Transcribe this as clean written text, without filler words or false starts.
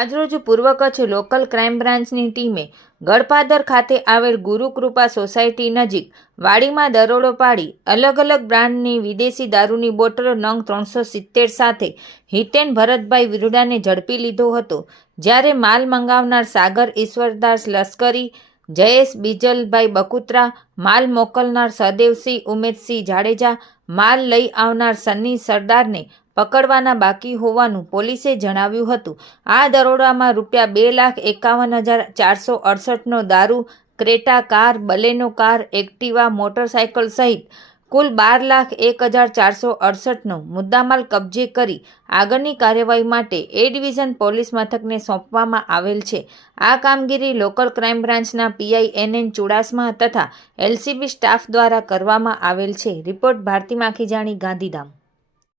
આજરોજ પૂર્વ Kutch local crime બ્રાન્ચની ટીમે ગળપાદર ખાતે આવેલ ગુરુકૃપા સોસાયટી નજીક વાડીમાં દરોડો પાડી અલગ અલગ બ્રાન્ડની વિદેશી દારૂની બોટલો નંગ 370 સાથે હિતેન ભરતભાઈ વિરુડાને ઝડપી લીધો હતો. જ્યારે માલ મંગાવનાર સાગર ઈશ્વરદાસ લશ્કરી, જયેશ બીજલભાઈ બકુત્રા, માલ મોકલનાર સહદેવસિંહ ઉમેદસિંહ જાડેજા, માલ લઈ આવનાર સન્ની સરદારને પકડવાના બાકી હોવાનું પોલીસે જણાવ્યું હતું. આ દરોડામાં ₹2,51,468નો દારૂ, Creta car, Baleno car, Activa, motorcycle સહિત કુલ ₹12,01,468નો મુદ્દામાલ કબજે કરી આગળની કાર્યવાહી માટે એ ડિવિઝન પોલીસ મથકને સોંપવામાં આવેલ છે. આ કામગીરી લોકલ ક્રાઇમ બ્રાન્ચના પીઆઈ NN ચુડાસમા તથા LCB સ્ટાફ દ્વારા કરવામાં આવેલ છે. રિપોર્ટ ભારતી માખીજાણી, ગાંધીધામ.